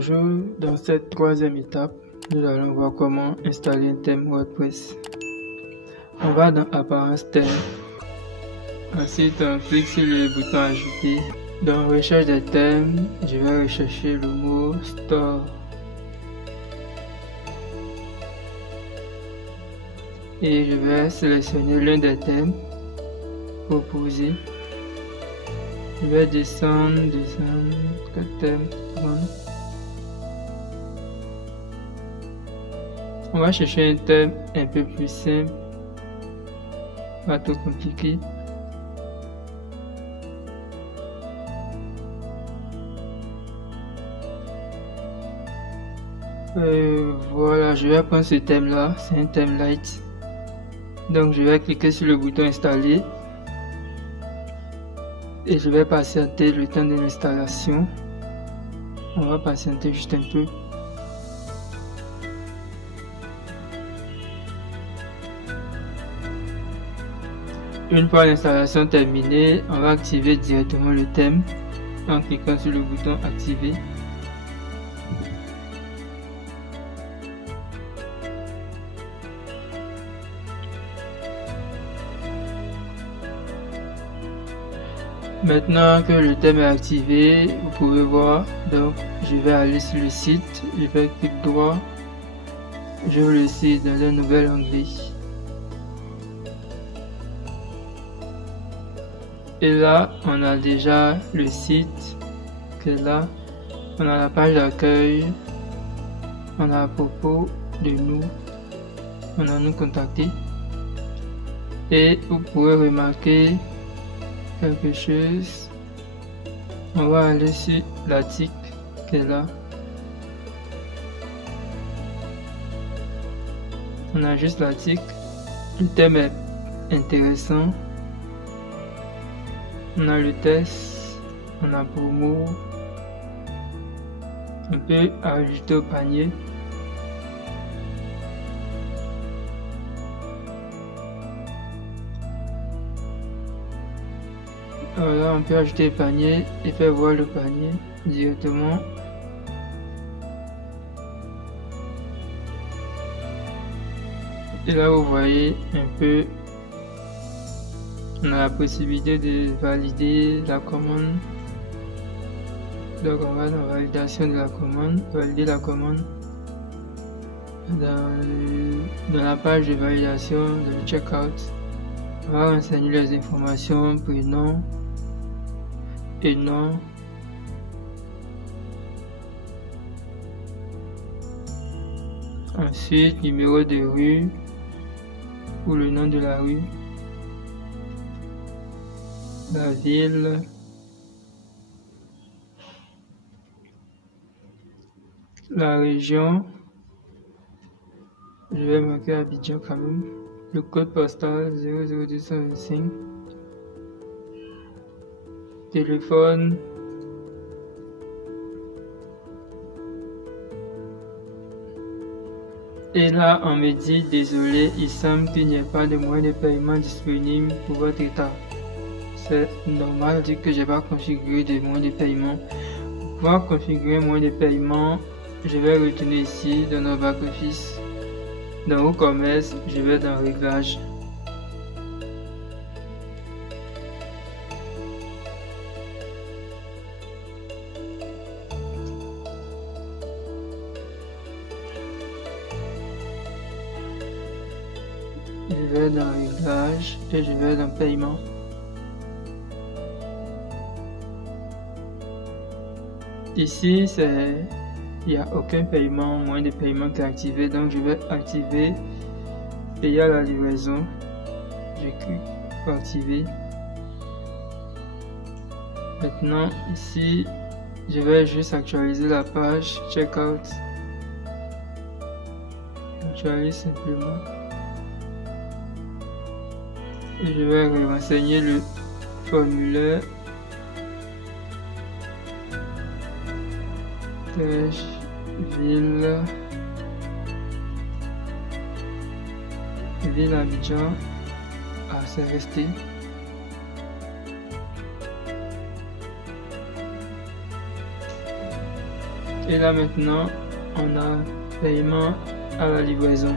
Bonjour, dans cette troisième étape, nous allons voir comment installer un thème WordPress. On va dans Apparence thème. Ensuite, on clique sur le bouton Ajouter. Dans Recherche des thèmes, je vais rechercher le mot Store. Et je vais sélectionner l'un des thèmes proposés. Je vais descendre, thème 30. On va chercher un thème un peu plus simple, pas trop compliqué. Voilà, je vais prendre ce thème là, c'est un thème light. Donc je vais cliquer sur le bouton installer et je vais patienter le temps de l'installation. On va patienter juste un peu. Une fois l'installation terminée, on va activer directement le thème en cliquant sur le bouton activer. Maintenant que le thème est activé, vous pouvez voir, donc je vais aller sur le site, je vais cliquer droit, j'ouvre le site dans un nouvel onglet. Et là, on a déjà le site qui est là, on a la page d'accueil, on a à propos de nous, on a nous contacter. Et vous pouvez remarquer quelque chose. On va aller sur l'article qui est là. On a juste l'article. Le thème est intéressant. On a le test. On a promo. On peut ajouter au panier. Voilà, on peut ajouter le panier et faire voir le panier directement. Et là, vous voyez un peu, on a la possibilité de valider la commande. Donc, on va dans la validation de la commande, valider la commande. Dans la page de validation de le checkout, on va renseigner les informations, prénom et nom. Ensuite, numéro de rue ou le nom de la rue, la ville, la région. Je vais marquer Abidjan quand même. Le code postal 00225. Téléphone. Et là, on me dit désolé, il semble qu'il n'y ait pas de moyen de paiement disponible pour votre état. C'est normal, dit que je n'ai pas configuré de moyen de paiement. Pour pouvoir configurer un moyen de paiement, je vais retourner ici dans notre back-office. Dans e-commerce, je vais dans Réglages. Je vais dans Réglages et je vais dans Paiement. Ici, il n'y a aucun paiement, moyen de paiement qui est activé, donc je vais activer payer à la livraison. Je clique pour activer. Maintenant, ici, je vais juste actualiser la page checkout. Actualise simplement. Et je vais renseigner le formulaire. Ville Abidjan. Ah, c'est resté. Et là maintenant, on a paiement à la livraison.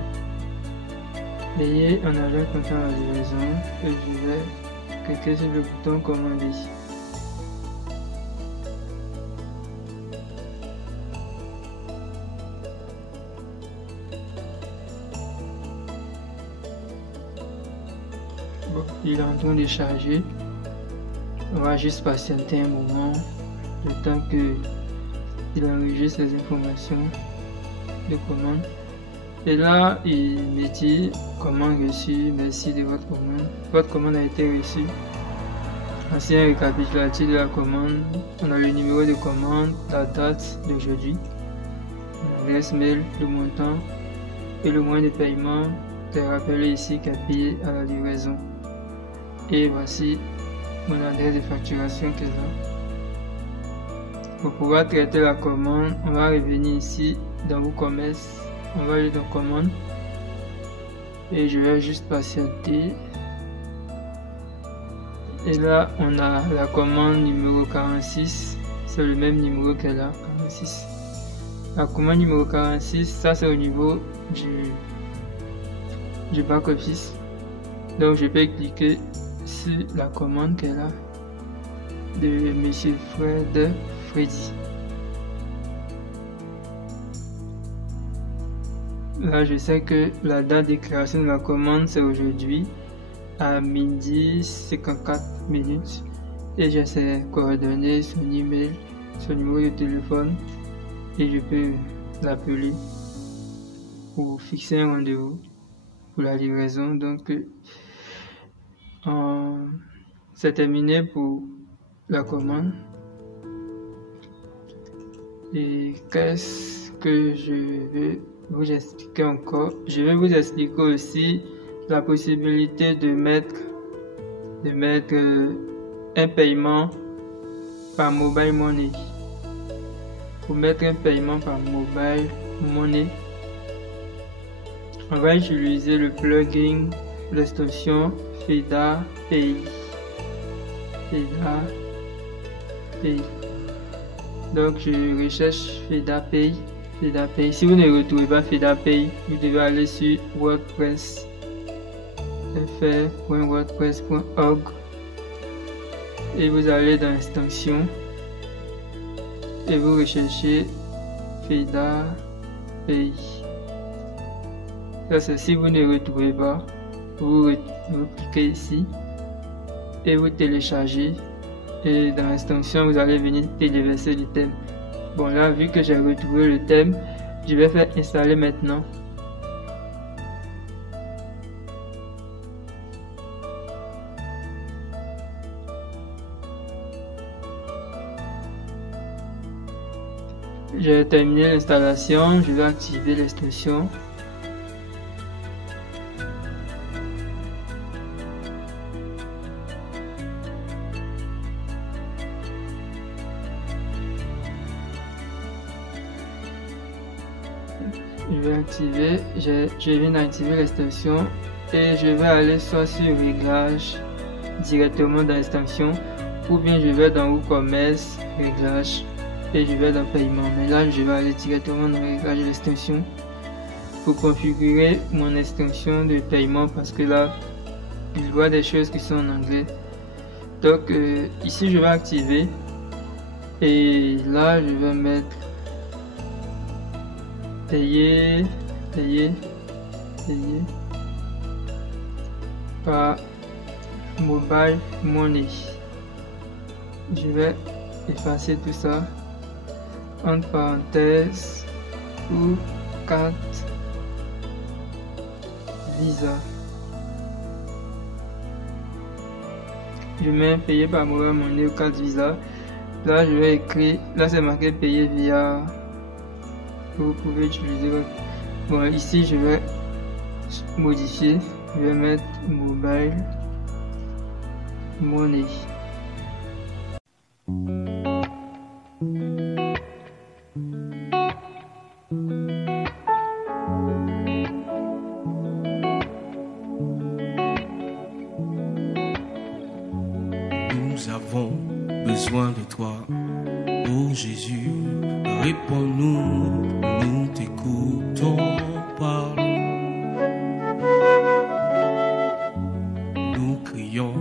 Payer en argent comptant à la livraison. Et je vais cliquer sur le bouton commander. Bon, il est en train de charger. On va juste patienter un moment, le temps qu'il enregistre les informations de commande. Et là, il me dit commande reçue, merci de votre commande. Votre commande a été reçue. Voici un récapitulatif de la commande. On a le numéro de commande, la date d'aujourd'hui, l'adresse mail, le montant et le moyen de paiement. C'est rappelé ici qu'à payer à la livraison. Et voici mon adresse de facturation qui est là. Pour pouvoir traiter la commande, on va revenir ici dans WooCommerce. On va aller dans commande et je vais juste patienter. Et là, on a la commande numéro 46. C'est le même numéro qu'elle a, 46. La commande numéro 46, ça c'est au niveau du back office. Donc je peux cliquer sur la commande qu'elle a de Monsieur Freddy. Là, je sais que la date de création de la commande c'est aujourd'hui à midi 54 minutes et j'ai ses coordonnées, son email, son numéro de téléphone et je peux l'appeler pour fixer un rendez-vous pour la livraison. Donc c'est terminé pour la commande. Et qu'est-ce que je vais vous expliquer encore? Je vais vous expliquer aussi la possibilité de mettre un paiement par mobile money. Pour mettre un paiement par mobile money, on va utiliser le plugin l'extension FEDA Pay. Donc je recherche FEDA Pay. Si vous ne retrouvez pas FEDA Pay, vous devez aller sur WordPress fr.wordpress.org et vous allez dans l'extension et vous recherchez FEDA Pay. Ça c'est si vous ne retrouvez pas, vous cliquez ici et vous téléchargez et dans l'extension vous allez venir téléverser le thème. Bon là, vu que j'ai retrouvé le thème, je vais faire installer maintenant. J'ai terminé l'installation, je vais activer l'extension. Je viens d'activer l'extension et je vais aller soit sur réglage directement dans l'extension ou bien je vais dans WooCommerce, réglage et je vais dans paiement. Mais là je vais aller directement dans réglage de l'extension pour configurer mon extension de paiement parce que là il voit des choses qui sont en anglais. Donc ici je vais activer et là je vais mettre payer par mobile money. Je vais effacer tout ça entre parenthèses ou carte Visa. Je mets payer par mobile money ou carte Visa. Là je vais écrire, là c'est marqué payer via. Vous pouvez utiliser votre... Bon ici je vais modifier, je vais mettre mobile money. Nous avons besoin de toi, oh Jésus, réponds-nous, nous t'écoutons, parle. Nous crions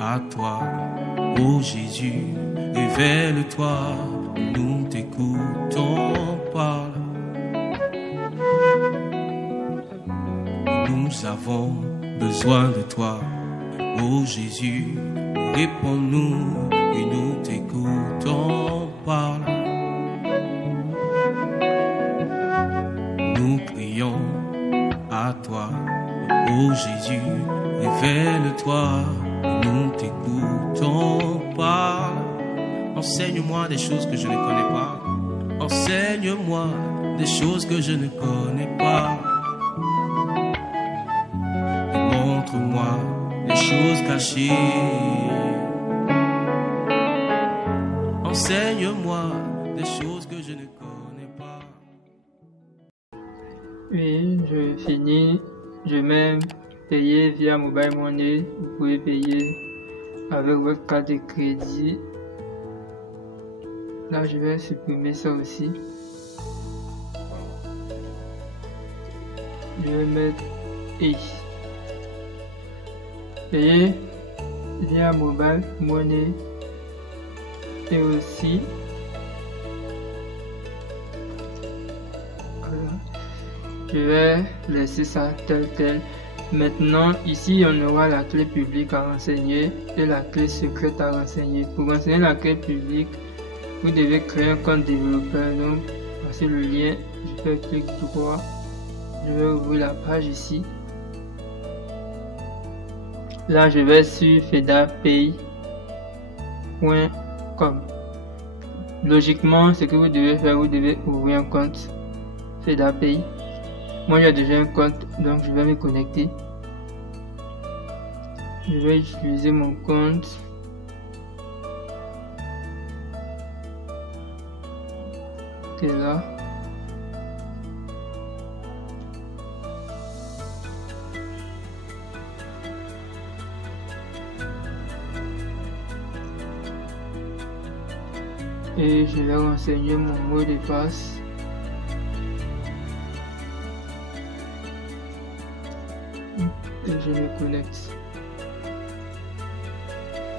à toi, ô Jésus, révèle-toi, nous t'écoutons, parle. Nous avons besoin de toi, ô Jésus, réponds-nous et nous t'écoutons, parle. Nous crions à toi, ô Jésus, révèle-toi, nous t'écoutons, parle. Enseigne-moi des choses que je ne connais pas. Enseigne-moi des choses que je ne connais pas. Et montre-moi les choses cachées. Enseigne-moi des choses que je ne connais pas. Oui, je finis. Je vais payer via Mobile Money. Vous pouvez payer avec votre carte de crédit. Là, je vais supprimer ça aussi. Je vais mettre payer via Mobile Money et aussi voilà. Je vais laisser ça tel. Maintenant, ici, on aura la clé publique à renseigner et la clé secrète à renseigner. Pour renseigner la clé publique, vous devez créer un compte développeur. Donc, voici le lien. Je fais clic droit. Je vais ouvrir la page ici. Là, je vais sur fedapay.com. Logiquement, ce que vous devez faire, vous devez ouvrir un compte Fedapay. Moi, j'ai déjà un compte, donc je vais me connecter. Je vais utiliser mon compte. Qui est là. Et je vais renseigner mon mot de passe. Et je me connecte.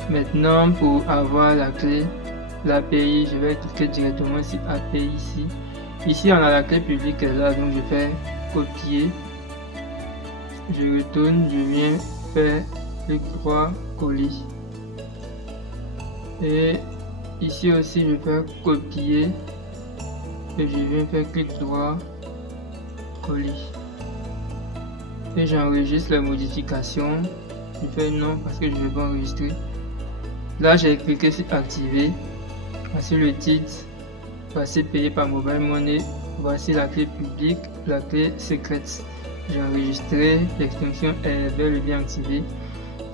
Maintenant, pour avoir la clé, l'API, je vais cliquer directement sur API ici. Ici, on a la clé publique là, donc je fais copier. Je retourne, je viens faire clic droit, coller. Et ici aussi, je fais copier. Et je viens faire clic droit, coller. Et j'enregistre la modification. Je fais non parce que je ne vais pas enregistrer. Là, j'ai cliqué sur activer. Voici le titre. Voici payé par Mobile Money. Voici la clé publique, la clé secrète. J'ai enregistré. L'extension est bel et bien activée.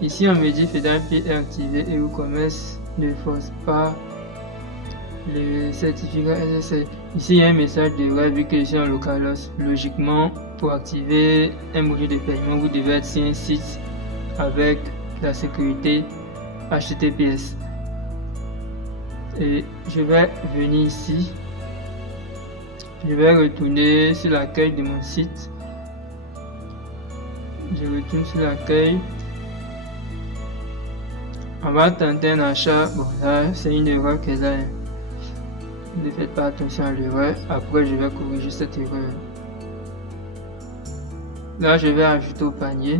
Ici, on me dit Fedapay est activé et e-commerce ne force pas le certificat SSL. Ici, il y a un message de erreur vu que je suis en localhost. Logiquement, pour activer un module de paiement, vous devez être sur un site avec la sécurité HTTPS. Et je vais venir ici. Je vais retourner sur l'accueil de mon site. Je retourne sur l'accueil. On va tenter un achat. Bon, là, c'est une erreur qu'elle a. Ne faites pas attention à l'erreur. Après, je vais corriger cette erreur. Là, je vais ajouter au panier.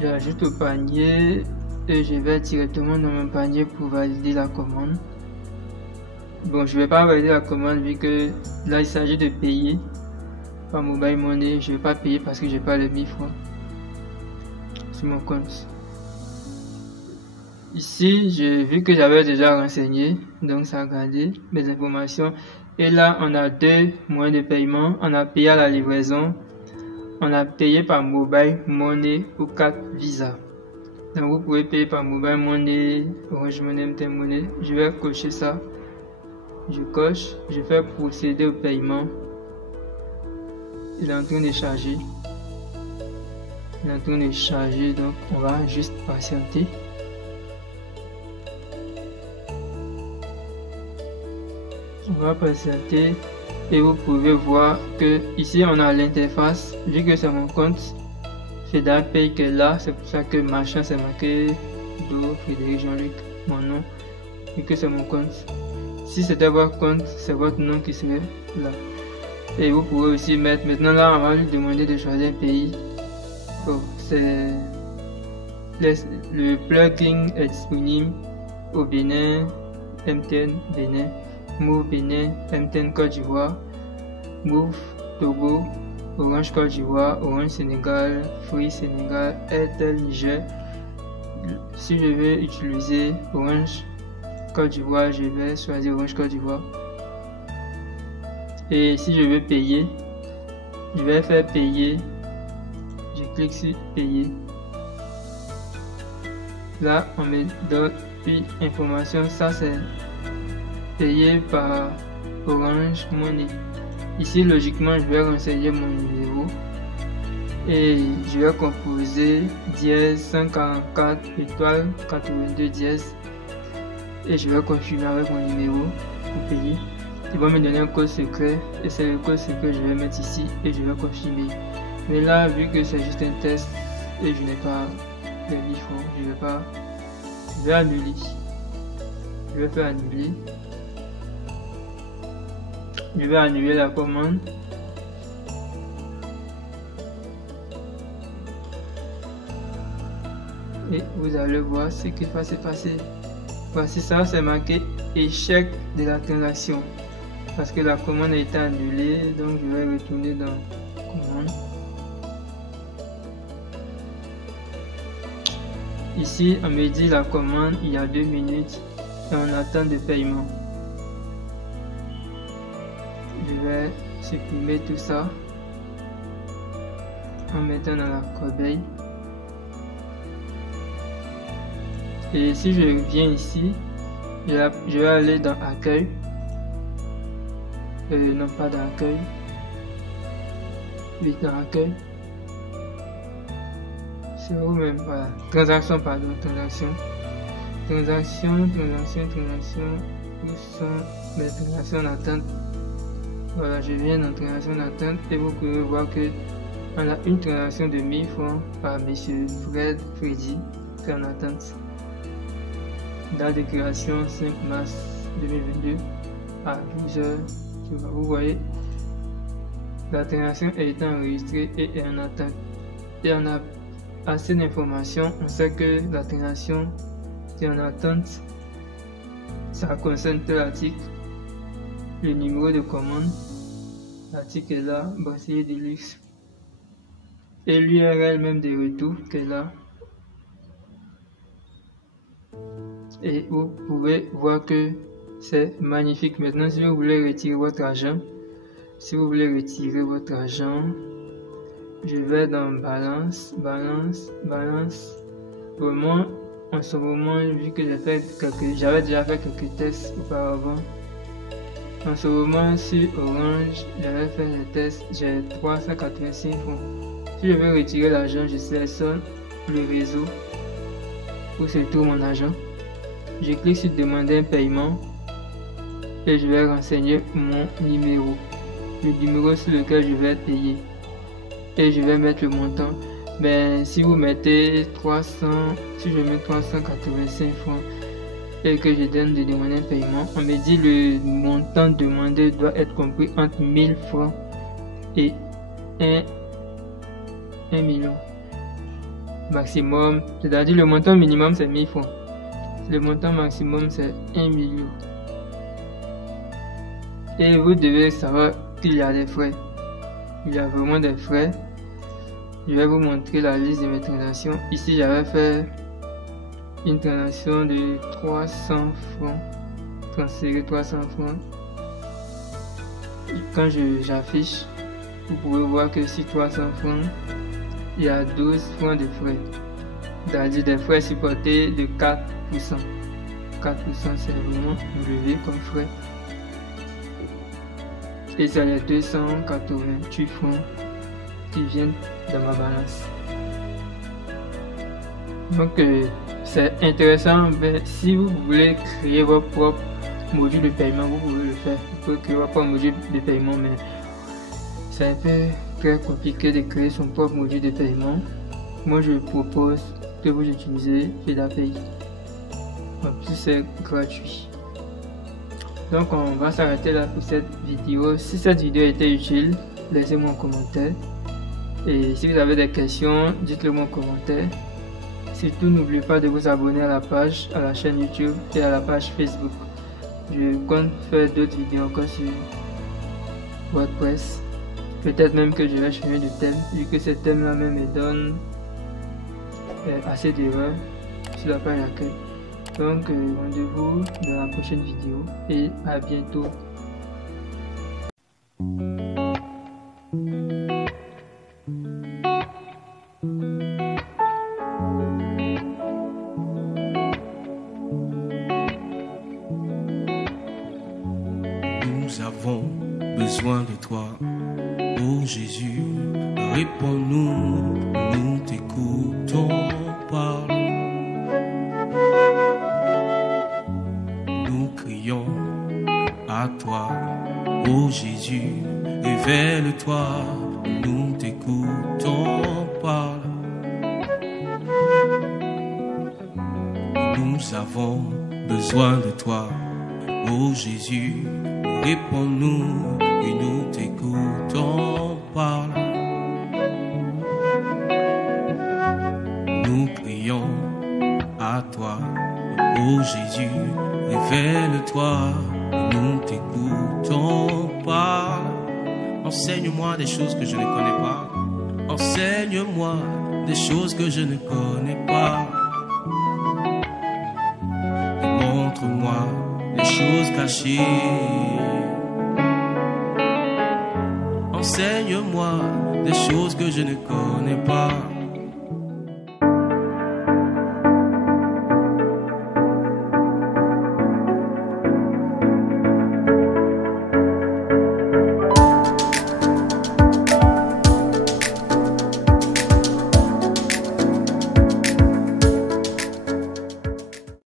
J'ajoute au panier et je vais directement dans mon panier pour valider la commande. Bon, je vais pas valider la commande vu que là il s'agit de payer par Mobile Money. Je vais pas payer parce que j'ai pas les 1000 francs sur mon compte. Ici, j'ai vu que j'avais déjà renseigné, donc ça a gardé mes informations. Et là, on a deux moyens de paiement. On a payé à la livraison. On a payé par Mobile Money ou carte Visa. Donc vous pouvez payer par Mobile Money, Orange Money, MTN Money. Je vais cocher ça. Je coche. Je fais procéder au paiement. Il est en train de charger. Il est en train de charger, donc on va juste patienter. va patienter et vous pouvez voir que ici on a l'interface. Vu que c'est mon compte FedApay qui est là, c'est pour ça que machin c'est marqué Do Frédéric Jean-Luc, mon nom, vu que c'est mon compte. Si c'était votre compte, c'est votre nom qui serait là. Et vous pouvez aussi mettre, maintenant là on va lui demander de choisir un pays. Oh, le plugin est disponible au Bénin, MTN Bénin, Move Bénin, MTN Côte d'Ivoire, Move Togo, Orange Côte d'Ivoire, Orange Sénégal, Free Sénégal, Airtel Niger. Si je veux utiliser Orange Côte d'Ivoire, je vais choisir Orange Côte d'Ivoire. Et si je veux payer, je vais faire payer. Je clique sur payer. Là, on me donne une information. Ça, c'est payé par Orange Money. Ici, logiquement, je vais renseigner mon numéro et je vais composer dièse 144 étoile 82 dièse et je vais confirmer avec mon numéro pour payer. Il va me donner un code secret et c'est le code secret que je vais mettre ici et je vais confirmer. Mais là, vu que c'est juste un test et je n'ai pas les 1000 francs, je vais annuler. Je vais faire annuler. Je vais annuler la commande. Et vous allez voir ce qui va se passer. Voici ça, c'est marqué échec de la transaction. Parce que la commande a été annulée, donc je vais retourner dans commande. Ici, on me dit la commande il y a 2 minutes et on attend de paiement. Je vais supprimer tout ça en mettant dans la corbeille. Et si je viens ici, je vais aller dans accueil. Non, pas dans accueil. Oui, dans accueil. C'est où même, voilà. Transaction, pardon, transaction. Transaction. Où sont mes transactions en attente? Voilà, je viens dans transaction en attente et vous pouvez voir que on a une transaction de 1000 francs par monsieur Freddy qui est en attente. Date de création 5 mars 2022 à 12h. Vous voyez, la transaction a été enregistrée et est en attente. Et on a assez d'informations. On sait que la transaction est en attente. Ça concerne tel article, le numéro de commande, l'article est là, Brasserie de luxe, et l'URL même de retour qui est là. Et vous pouvez voir que c'est magnifique. Maintenant, si vous voulez retirer votre argent, je vais dans balance. Vraiment, en ce moment, vu que j'avais déjà fait quelques tests auparavant, en ce moment sur Orange, j'avais fait les tests, j'ai 385 francs. Si je veux retirer l'argent, je sélectionne le réseau où se trouve mon argent. Je clique sur demander un paiement et je vais renseigner mon numéro, le numéro sur lequel je vais payer, et je vais mettre le montant. Mais si vous mettez 300, si je mets 385 francs et que je donne de demander un paiement, on me dit le montant demandé doit être compris entre 1000 francs et 1 million maximum, c'est-à-dire le montant minimum c'est 1000 francs, le montant maximum c'est 1 million. Et vous devez savoir qu'il y a des frais. Il y a vraiment des frais. Je vais vous montrer la liste de mes transactions. Ici, j'avais fait une transaction de 300 francs. Transférer 300 francs. Quand j'affiche, vous pouvez voir que sur 300 francs, il y a 12 francs de frais. C'est-à-dire des frais supportés de 4%. 4% c'est vraiment élevé comme frais. Et c'est les 288 francs qui viennent de ma balance. Donc c'est intéressant, mais si vous voulez créer votre propre module de paiement, vous pouvez le faire. Il peut créer pas un module de paiement, mais c'est un peu très compliqué de créer son propre module de paiement. Moi, je propose que vous utilisez FedaPay. En plus, c'est gratuit. Donc, on va s'arrêter là pour cette vidéo. Si cette vidéo était utile, laissez-moi un commentaire. Et si vous avez des questions, dites-le moi en commentaire. Surtout, n'oubliez pas de vous abonner à la page, à la chaîne YouTube et à la page Facebook. Je compte faire d'autres vidéos encore sur WordPress. Peut-être même que je vais changer de thème, vu que ce thème-là même me donne assez d'erreurs sur la page d'accueil. Donc, rendez-vous dans la prochaine vidéo et à bientôt. Nous avons besoin de toi, oh Jésus, réponds-nous, nous t'écoutons, parle. Nous crions à toi, oh Jésus, révèle-toi, nous t'écoutons, parle. Nous avons besoin de toi, oh Jésus, réponds-nous et nous t'écoutons, parle. Nous crions à toi, oh Jésus, révèle-toi et nous t'écoutons, parle. Enseigne-moi des choses que je ne connais pas. Enseigne-moi des choses que je ne connais pas. Et montre-moi les choses cachées. Enseigne-moi des choses que je ne connais pas.